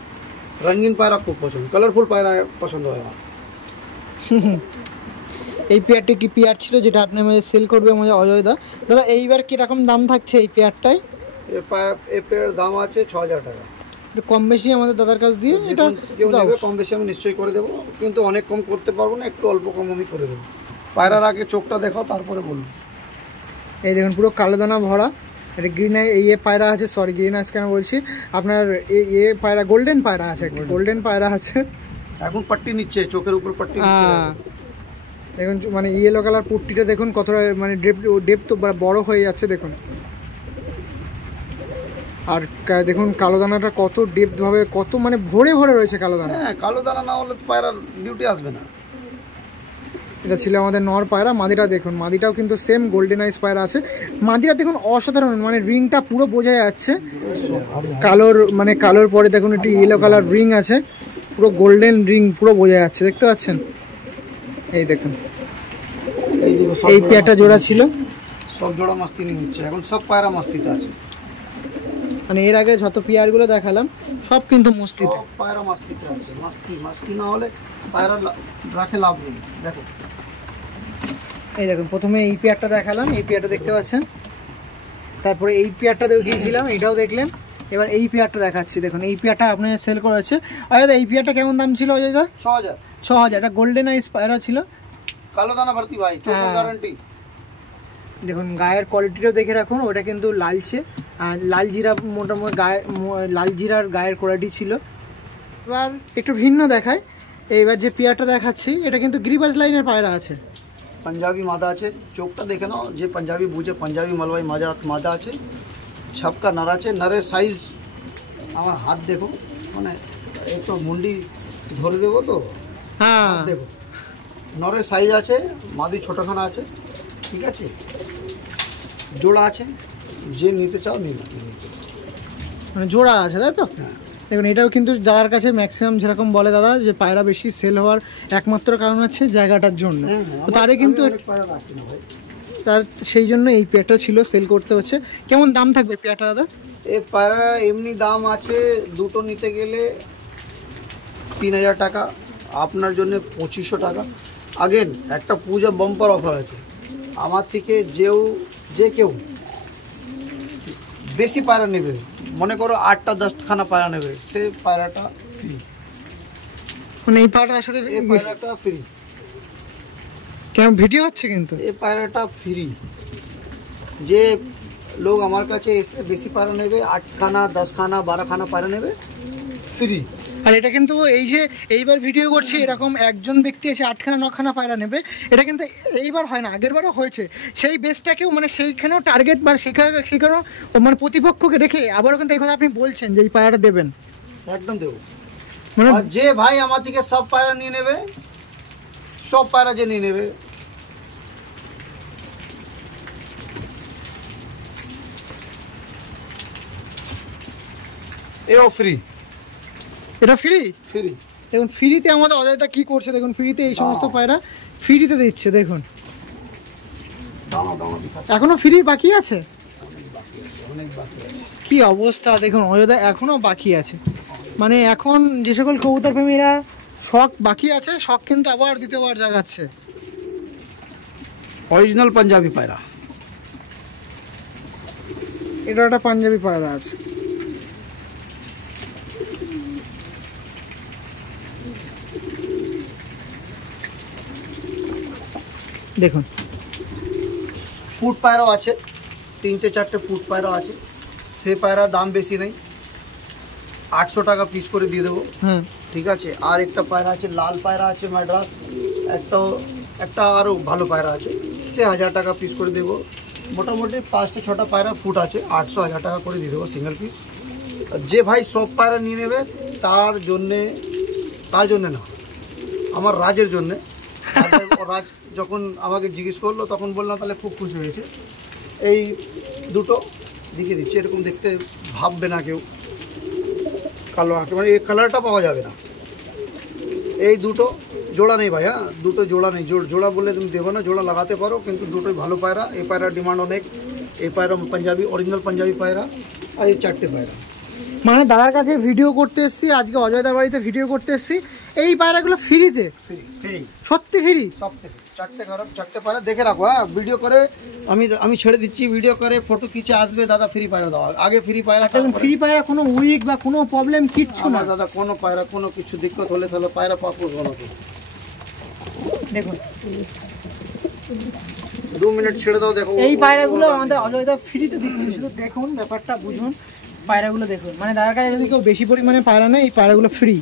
রঙিন পায়রা খুব পছন্দ, কালারফুল পায়রা পছন্দ হয় আমার। এই পেয়ারটি একটি পেয়ার ছিল যেটা আপনি আমাদের সেল করবে আমাদের অজয়দা। দাদা এইবার কীরকম দাম থাকছে এই পেয়ারটাই? এই পেয়ারের দাম আছে 6000 টাকা। কম বেশি আমাদের দাদার কাছ দিয়ে এটা কেউ নেবে কম বেশি আমি নিশ্চয়ই করে দেবো, কিন্তু অনেক কম করতে পারবো না, একটু অল্প কম আমি করে দেবো। পায়রার আগে চোখটা দেখাও তারপরে বলুন। এই দেখুন পুরো কালো দানা ভরা, এটা গ্রিন আই পায়রা আছে, সরি গ্রিন আইস কেন বলছি, আপনার পায়রা গোল্ডেন পায়রা আছে, গোল্ডেন পায়রা আছে। এখন পাট্টি নিচ্ছে, চোখের উপর পাট্টি নিচ্ছে। দেখুন মানে ইয়েলো কালার পুট্টিটা দেখুন কতটা মানে ডেপ তো বড় হয়ে যাচ্ছে দেখুন। আর দেখুন কালো দানাটা কত ডেপথ ভাবে, কত মানে ভরে ভরে রয়েছে কালো দানা। হ্যাঁ, কালো দানা না হলে পায়রার ডিউটি আসবে না। এটা ছিল আমাদের নর পায়রা। মাদিটা দেখুন, মাদিটাও কিন্তু সেম গোল্ডেন আইস পায়রা আছে। মাদিটা দেখুন অসাধারণ, মানে রিংটা পুরো বোঝা যাচ্ছে কালোর, মানে কালোর পরে দেখুন একটু ইয়েলো কালার রিং আছে, পুরো গোল্ডেন রিং পুরো বোঝা যাচ্ছে, দেখতে পাচ্ছেন? এই দেখুন এই পেয়ারটা জোড়া ছিল, সব জোড়া মাস্তি নিচ্ছে এখন, সব পায়রা মাস্তিতে আছে। মানে এর আগে যত পেয়ারগুলো দেখালাম সব কিন্তু মস্তিতে, পায়রা মাস্তিতে আছে। মাস্তি না হলে পায়রা রাখে লাভ নেই। দেখো এই দেখুন প্রথমে এই পেয়ারটা দেখালাম, এই পেয়ারটা দেখতে পাচ্ছেন, তারপরে এই পেয়ারটা দেখিয়েছিলাম, এটাও দেখলেন। এবার এই পেয়ারটা দেখাচ্ছি, দেখুন এই পেয়ারটা আপনার সেল করা হচ্ছে। অজয়দা এই পেয়ারটা কেমন দাম ছিল অজয়দা? 6000। এটা গোল্ডেন আইস পায়রা ছিল, কালো দানা ভর্তি ভাই, চোখের গ্যারান্টি। দেখুন গায়ের কোয়ালিটিটাও দেখে রাখুন, ওটা কিন্তু লালচে, আর লাল জিরা মোটামুটি গায়ে, লাল জিরার গায়ের কোয়ালিটি ছিল। এবার একটু ভিন্ন দেখায়, এইবার যে পেয়ারটা দেখাচ্ছি এটা কিন্তু গ্রিবাজ লাইনের পায়রা আছে, পাঞ্জাবি মাদা আছে। চোখটা দেখে নাও, যে পাঞ্জাবি বুঝে, পাঞ্জাবি মালবাই মাদা আছে, ছাপকা নর আছে। নরের সাইজ আমার হাত দেখো, মানে একটু মুন্ডি ধরে দেবো তো, হ্যাঁ দেখো নরের সাইজ আছে, মাদি ছোটোখানা আছে, ঠিক আছে, জোড়া আছে, যে নিতে চাও নিতে, মানে জোড়া আছে, তাই তো? হ্যাঁ। দেখুন এটাও কিন্তু দাদার কাছে ম্যাক্সিমাম যেরকম বলে দাদা যে পায়রা বেশি সেল হওয়ার একমাত্র কারণ হচ্ছে জায়গাটার জন্য, তারে কিন্তু তার সেই জন্য এই পেয়ারটা ছিল সেল করতে হচ্ছে। কেমন দাম থাকবে পেয়ারটা দাদা? এই পায়রা এমনি দাম আছে, দুটো নিতে গেলে 3000 টাকা, আপনার জন্য 2500 টাকা। আগেন একটা পূজা বাম্পার অফার আছে, আমার থেকে যে কেউ বেশি পায়রা নেবে, মনে করো 8টা 10খানা পায়রা নেবে, সে পায়রাটা ফ্রি, মানে এই পায়রাটার সাথে এই পায়রাটা ফ্রি। কেমন ভিডিও হচ্ছে কিন্তু এই পায়রাটা ফ্রি। যে লোক আমার কাছে এসে বেশি পায়রা নেবে, 8খানা 10খানা 12খানা পায়রা নেবে, ফ্রি। আর এটা কিন্তু এই যে এইবার ভিডিও করছি এরকম একজন ব্যক্তি এসে 8খানা 9খানা পায়রা নেবে, এটা কিন্তু এইবার হয় না, আগের বারও হয়েছে। সেই বেসটাকেও মানে সেইখানেও টার্গেট বা সেখানেও মানে প্রতিপক্ষকে রেখে আবারও কিন্তু এই কথা আপনি বলছেন যে এই পায়রাটা দেবেন। একদম দেবো, মানে আর যে ভাই আমার থেকে সব পায়রা নিয়ে নেবে, সব পায়রা যে নিয়ে নেবে, এও ফ্রি। এটা ফ্রি ফ্রি দেখুন, ফ্রিতে আমাদের অজয়দা কি করছে দেখুন, ফ্রিতে এই সমস্ত পায়রা ফ্রিতে দিচ্ছে দেখুন। এখনো ফ্রি বাকি আছে, কি অবস্থা দেখুন অজয়দা, এখনো বাকি আছে। মানে এখন যে সকল কবুতর প্রেমীরা শখ বাকি আছে, শখ কিন্তু আবার দ্বিতীয়বার জাগাচ্ছে। অরিজিনাল পাঞ্জাবি পায়রা, এটা একটা পাঞ্জাবি পায়রা আছে। দেখুন ফুট পায়রাও আছে, 3-4টে ফুট পায়রা আছে, সে পায়রার দাম বেশি নেই, 800 টাকা পিস করে দিয়ে দেবো। হ্যাঁ ঠিক আছে। আর একটা পায়রা আছে, লাল পায়রা আছে ম্যাড্রাস, একটা আরও ভালো পায়রা আছে, সে 1000 টাকা পিস করে দেবো। মোটামুটি 5-6টা পায়রা ফুট আছে, 800-1000 টাকা করে দিয়ে দেবো সিঙ্গেল পিস। যে ভাই সব পায়রা নিয়ে নেবে তার জন্যে না, আমার রাজের জন্যে। রাজ যখন আমাকে জিজ্ঞেস করলো তখন বললাম তাহলে খুব খুশি হয়েছে। এই দুটো দেখিয়ে দিচ্ছি, এরকম দেখতে ভাববে না কেউ কালো আঁকে, মানে এই কালারটা পাওয়া যাবে না। এই দুটো জোড়া নেই ভাই, হ্যাঁ দুটো জোড়া নেই, জোড়া বলে তুমি দেবো না, জোড়া লাগাতে পারো কিন্তু দুটোই ভালো পায়রা। এই পায়রার ডিমান্ড অনেক, এই পায়রা পাঞ্জাবি অরিজিনাল পাঞ্জাবি পায়রা। আর এই 4টে পায়রা মানে দাদার কাছে ভিডিও করতে এসেছি, আজকে অজয়দার বাড়িতে ভিডিও করতে এসেছি, এই পায়রাগুলো ফ্রিতে, ফ্রি সত্যি ফ্রি সব থেকে 4টে পায়রা দেখে রাখো। হ্যাঁ ভিডিও করে আমি ছেড়ে দিচ্ছি, ভিডিও করে ফটো খিচে আসবে দাদা ফ্রি পায়রা দাও, আগে ফ্রি পায়রা। ফ্রি পায়রা কোনো উইক বা কোনো প্রবলেম কিচ্ছু না দাদা, কোনো পায়রা কোনো কিছু দিক্কত হলে তাহলে পায়রা পাবো না। দেখুন 2 মিনিট ছেড়ে দাও, দেখো এই পায়রাগুলো আমাদের অজয়দা ফ্রিতে দিচ্ছে, শুধু দেখুন ব্যাপারটা বুঝুন, পায়রাগুলো দেখুন। মানে দাদার কাছে যদি কেউ বেশি পরিমাণে পায়রা নেই, এই পায়রাগুলো ফ্রি।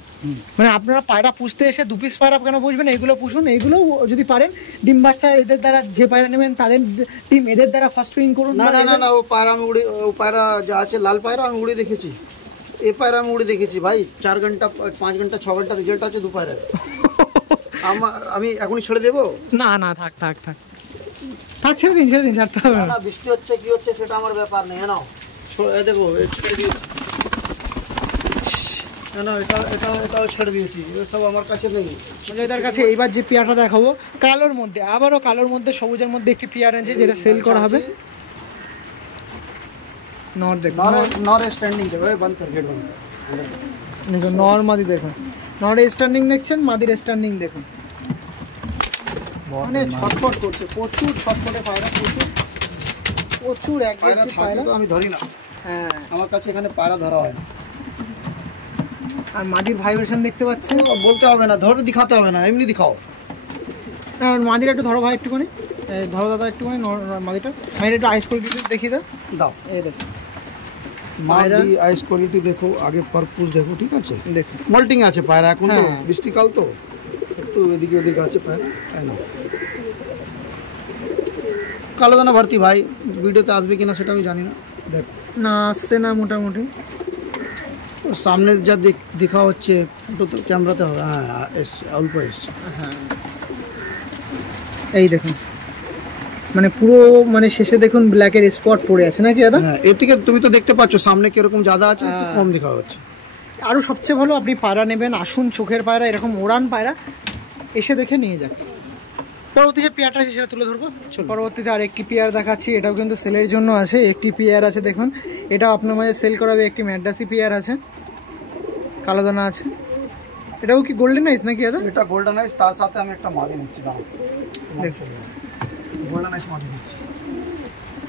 মানে আপনারা পায়রা পুষতে এসে 2 পিস পায়রা কেন পুষবেন, এইগুলো পুষুন। এইগুলো যদি পারেন ডিম বাচ্চা এদের দ্বারা, যে পায়রা নেবেন তাদের টিম এদের দ্বারা ফাস্ট্রিং করুন। না না না না, ও পায়রা আমি উড়ে, ও পায়রা যা আছে লাল পায়রা আমি উড়ে দেখেছি, এই পায়রা আমি উড়ে দেখেছি ভাই। 4 ঘন্টা 5 ঘন্টা 6 ঘন্টা রেজাল্ট আছে 2 পায়রা। আমি এখনই ছেড়ে দেবো? না না, থাক থাক থাক থাক, ছেড়ে দিন ছাড়তে হবে না। বৃষ্টি হচ্ছে কি হচ্ছে সেটা আমার ব্যাপার নেই, হ্যাঁ দেখো ছেড়ে দিয়েছি, না এটাও ছেড়ে দিয়েছি, এসব আমার কাছে নেই। অজয়দার কাছে এইবার যে পেয়ারটা দেখাবো কালোর মধ্যে, আবারও কালোর মধ্যে সবুজের মধ্যে একটি পেয়ার আছে যেটা সেল করা হবে। নর দেখুন, নর স্ট্যান্ডিং দেখো, বন্ধ কর গেট বন্ধ। দেখুন নর মাদি দেখুন, নরের স্ট্যান্ডিং দেখছেন, মাদির স্ট্যান্ডিং দেখুন। মানে ছটফট করছে, প্রচুর ছটফটে পায়রা, প্রচুর অ্যাগ্রেসিভ পায়রা। আমি ধরি না, হ্যাঁ আমার কাছে এখানে পায়রা ধরা হয় না। আর মাদির ভাইব্রেশন দেখতে পাচ্ছেন, বলতে হবে না, ধরে দেখাতে হবে না, এমনি দেখাও। মাদির একটু ধরো ভাই, একটুখানি ধরো দাদা, একটুখানি মাদিটা একটু আইস কোয়ালিটি দেখিয়ে দাও। এই দেখো মাদি আইস কোয়ালিটি দেখো, আগে পারপুস দেখো, ঠিক আছে দেখো মল্টিং আছে পায়রা, এখন তো বৃষ্টিকাল তো একটু এদিকে ওদিকে আছে পায়রা, তাই না। কালো দানা ভর্তি ভাই, ভিডিওতে আসবে কিনা সেটা আমি জানি না, দেখো না আসছে না মোটামুটি। সামনে যা দেখা হচ্ছে ফটো তো ক্যামেরাতে হবে, হ্যাঁ এসছে, অল্প এসছে। হ্যাঁ এই দেখুন, মানে পুরো মানে শেষে দেখুন ব্ল্যাকের স্পট পড়ে আছে নাকি দাদা? হ্যাঁ এর থেকে তুমি তো দেখতে পাচ্ছ সামনে কিরকম জাদা আছে, কম দেখা হচ্ছে। আরও সবচেয়ে ভালো আপনি পায়রা নেবেন, আসুন চোখের পায়রা, এরকম ওড়ান পায়রা এসে দেখে নিয়ে যান। পরবর্তী যে পেয়ারটা আছে সেটা তুলে ধরবো। পরবর্তীতে আরেকটি পেয়ার দেখাচ্ছি, এটাও কিন্তু সেলের জন্য আছে। একটি পেয়ার আছে দেখুন, এটাও আপনার মাঝে সেল করাবে। একটি ম্যাড্রাসি পেয়ার আছে, কালো দানা আছে। এটাও কি গোল্ডেন আইস নাকি দাদা? এটা গোল্ডেন আইস, তার সাথে আমি একটা মাদি নিচ্ছি, দেখুন গোল্ডেন আইস মাদি নিচ্ছি।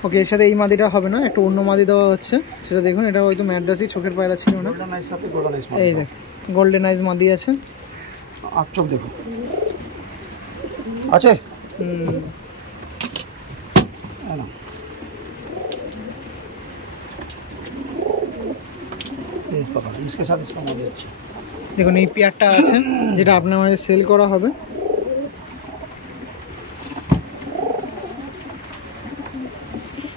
ওকে, এর সাথে এই মাদিটা হবে না, একটু অন্য মাদি দেওয়া হচ্ছে, সেটা দেখুন। এটা হয়তো ম্যাড্রাসি চোখের পায়রা ছিল না, গোল্ডেন আইস সাথে গোল্ডেন আইস, এই দেখুন গোল্ডেন আইস মাদি আছে। আর চোখ দেখো আছে, देख पकड़, इसके साथ इसका मादी अच्छा। দেখুন এই পেয়ারটা আছে যেটা আপনার মাঝে সেল করা হবে।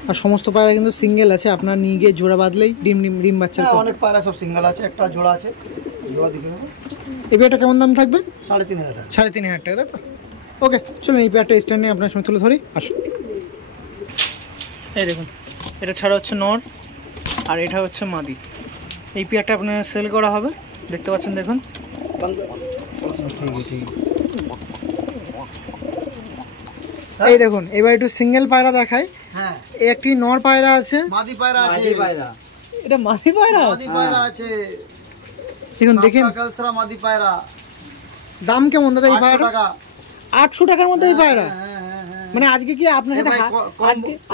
আর সমস্ত পায়রা কিন্তু সিঙ্গেল আছে, আপনার নিয়ে গিয়ে জোড়া বাঁধলেই ডিম বাচ্চা। অনেক পায়রা সব সিঙ্গেল আছে, একটা জোড়া আছে, জোড়া দেখে নেবো। এই পেয়ারটা কেমন দাম থাকবে? 3,500 টাকা। 3,500 টাকা, তাই তো? ওকে, চলুন এই পেয়ারটা স্ট্যান্ডে আপনার সঙ্গে তুলে ধরি, আসুন। এই দেখুন, এটা ছাড়া হচ্ছে নর আর এটা হচ্ছে মাদি। এই পেয়ারটা আপনার সেল করা হবে, দেখতে পাচ্ছেন। দেখুন এই দেখুন, এবার একটু সিঙ্গেল পায়রা দেখায়। হ্যাঁ, একটি নর পায়রা আছে, মাদি পায়রা আছে। এটা মাদি পায়রা, মাদি পায়রা আছে। দেখুন দেখেন কালসরা মাদি পায়রা। দাম কেমন দাদা এই 800 পায়রা? টাকা। 800 টাকার মধ্যে এই পায়রা? হ্যাঁ। মানে আজকে কি আপনার সাথে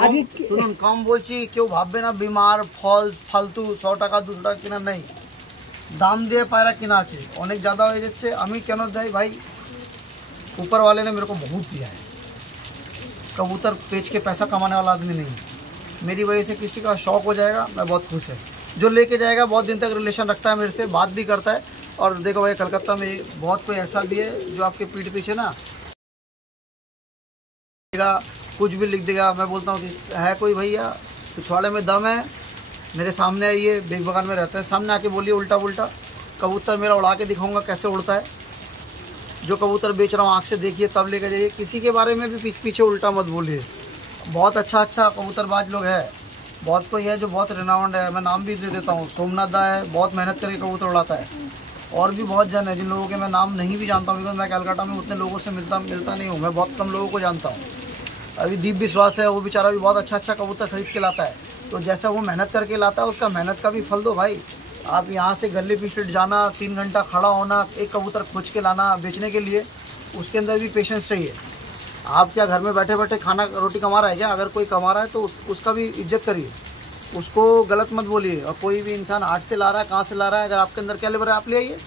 আজকে শুনুন, কম বলছি, কেউ ভাববে না বিমার ফল ফালতু 100 টাকা 200 টাকা কিনা নেই, দাম দিয়ে পাयरा किना আছে। অনেক ज़्यादा হয়ে যাচ্ছে, আমি কেন যাই ভাই, ऊपर वाले ने मेरे को बहुत दिया है। कबूतर बेच के पैसा कमाने वाला आदमी नहीं, मेरी वजह से किसी का शौक हो जाएगा, मैं बहुत खुश है। जो लेके जाएगा बहुत दिन तक रिलेशन रखता है मेरे से, बात भी करता है। और देखो भाई, कलकत्ता में बहुत कोई ऐसा भी है जो आपके पीठ पीछे ना कुछ भी लिख देगा। मैं बोलता हूँ कि है कोई भैया पिछवाड़े में दम है, मेरे सामने आइए, बेग बगान में रहते हैं, सामने आके बोलिए उल्टा पुल्टा, कबूतर मेरा उड़ा के दिखाऊंगा कैसे उड़ता है। जो कबूतर बेच रहा हूँ आँख से देखिए, तब लेकर जाइए। किसी के बारे में भी पीछे उल्टा मत बोलिए। बहुत अच्छा कबूतरबाज लोग है, बहुत कोई है जो बहुत रिनाउंड है, मैं नाम भी दे देता हूँ। सोमनाथ दा है, बहुत मेहनत करके कबूतर उड़ाता है। और भी बहुत जन है जिन लोगों के मैं नाम नहीं भी जानता हूँ, बिकॉज मैं कलकत्ता में उतने लोगों से मिलता नहीं हूँ, मैं बहुत कम लोगों को जानता हूँ। अभी दीप विश्वास है, वो बेचारा भी बहुत अच्छा कबूतर खरीद के लाता है। तो जैसा वो मेहनत करके लाता है, उसका मेहनत का भी फल दो भाई। आप यहाँ से गली पे स्ट्रीट जाना, 3 घंटा खड़ा होना, एक कबूतर खोज के लाना बेचने के लिए, उसके अंदर भी पेशेंस चाहिए। आप क्या घर में बैठे बैठे खाना रोटी कमा रहा है क्या? अगर कोई कमा रहा है तो उसका भी इज्जत करिए, उसको गलत मत बोलिए। और कोई भी इंसान हाट से ला रहा है, कहाँ से ला रहा है, अगर आपके अंदर कैलिबर है आप ले आइए।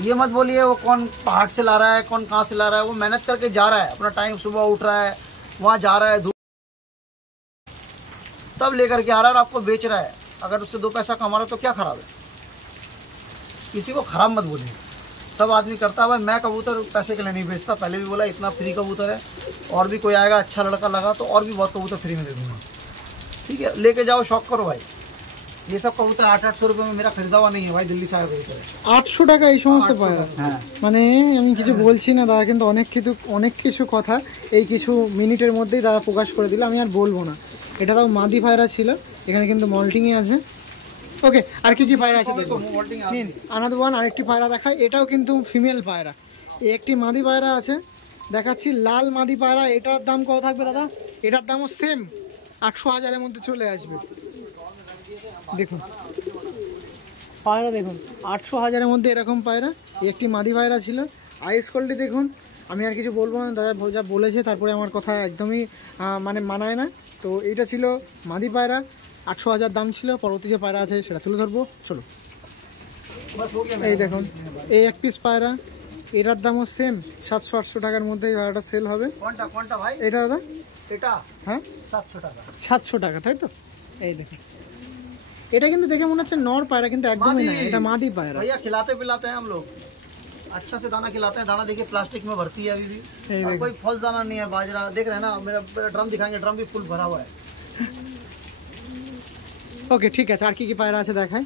ये मत बोलिए वो कौन पहाड़ से ला रहा है, कौन कहाँ से ला रहा है। वो मेहनत करके जा रहा है, अपना टाइम सुबह उठ रहा है, वहाँ जा रहा है, धूप तब लेकर के आ रहा है और आपको बेच रहा है। अगर उससे 2 पैसा कमा रहा है तो क्या खराब है? किसी को खराब मत बोलिए, सब आदमी करता है। भाई मैं कबूतर पैसे के लिए नहीं बेचता, पहले भी बोला, इतना फ्री कबूतर है। और भी कोई आएगा अच्छा लड़का लगा तो और भी बहुत कबूतर फ्री में दे दूँगा, ठीक है? लेके जाओ, शौक करो भाई। ये सब कबूतर 800 रुपये में मेरा खरीदा हुआ नहीं है भाई, दिल्ली से आया कबूतर 800 টাকা এই সমস্ত পায়রা। হ্যাঁ, মানে আমি কিছু বলছি না দাদা, কিন্তু অনেক কিছু কথা এই কিছু মিনিটের মধ্যেই দাদা প্রকাশ করে দিল, আমি আর বলবো না। এটা তাও মাদি পায়রা ছিল, এখানে কিন্তু মল্টিংয়ে আছে। ওকে, আর কি পায়রা আছে দেখুন। আনাদার ওয়ান, আরেকটি পায়রা দেখায়, এটাও কিন্তু ফিমেল পায়রা। এই একটি মাদি পায়রা আছে দেখাচ্ছি, লাল মাদি পায়রা। এটার দাম কত থাকবে দাদা? এটার দামও সেম 800,000-এর মধ্যে চলে আসবে। দেখুন পায়রা, দেখুন 800,000-এর মধ্যে এরকম পায়রা। একটি মাদি পায়রা ছিল। আইস কোয়ালিটি দেখুন, আমি আর কিছু বলবো না, দাদা যা বলেছে তারপরে আমার কথা একদমই মানে মানায় না। তো এইটা ছিল মাদি পায়রা, 800,000 দাম ছিল। পরবর্তী যে পায়রা আছে সেটা তুলে ধরবো, চলো। এই দেখুন, এই এক পিস পায়রা, এটার দামও সেম 700-800 টাকার মধ্যে এই পায়রাটা সেল হবে। কোনটা ভাই? এটা দাদা, এটা হ্যাঁ 700 টাকা। 700 টাকা, তাই তো? এই দেখুন, এটা কিন্তু দেখে মনে হচ্ছে নর পায়রা, কিন্তু একদমই না, এটা মাদি पायरा। भैया खिलाते पिलाते हैं हम लोग, अच्छा से दाना खिलाते हैं। दाना देखिए प्लास्टिक में भरती है अभी भी, और कोई फॉल्स दाना नहीं है। बाजरा देख रहे हैं ना, मेरा ड्रम दिखाएंगे, ड्रम भी फुल भरा हुआ है। ओके, ठीक है। আর কি পায়রা আছে দেখায়।